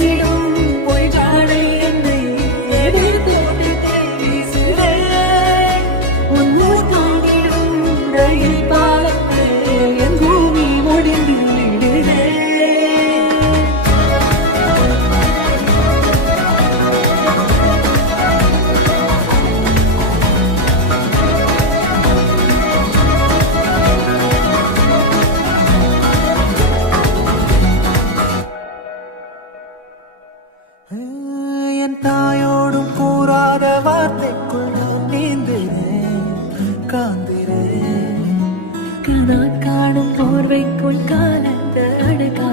பேசிடும் பொய் ஜாடை என்னை எதிர்த்து வீசுகிறேன். உன் ஊர் தாண்டிடும் ரயில் பாலத்தை என் பூமி முடிந்து விடுதே. என் தாயோடும் கூறாத வார்த்தைக்குள் நான் நீந்துகிறேன், காண்கிறேன். கனா காணும் போர்வைக்குள் காலந்த அழகா